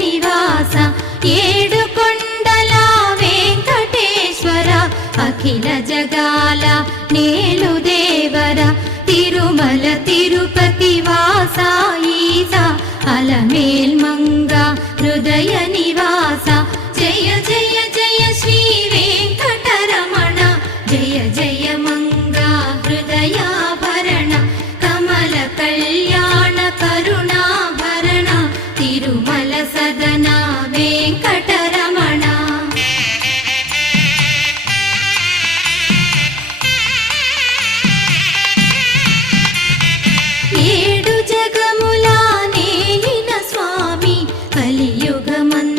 నివాస ఏడు కొండల వెంకటేశ్వర అఖిల జగాల నేలు దేవర తిరుమల తిరుపతి వాస ఈస అలమేల్ మంగ హృదయ నివాస జయ జయ జయ శ్రీ వెంకటరమణ జయ జయ మంగ హృదయాభరణ కమల కళ్యాణ కరుణాభరణ తిరుమల సదన వెంకటరమణ ఏడు జగముల నేలిన స్వామి కలియుగమందు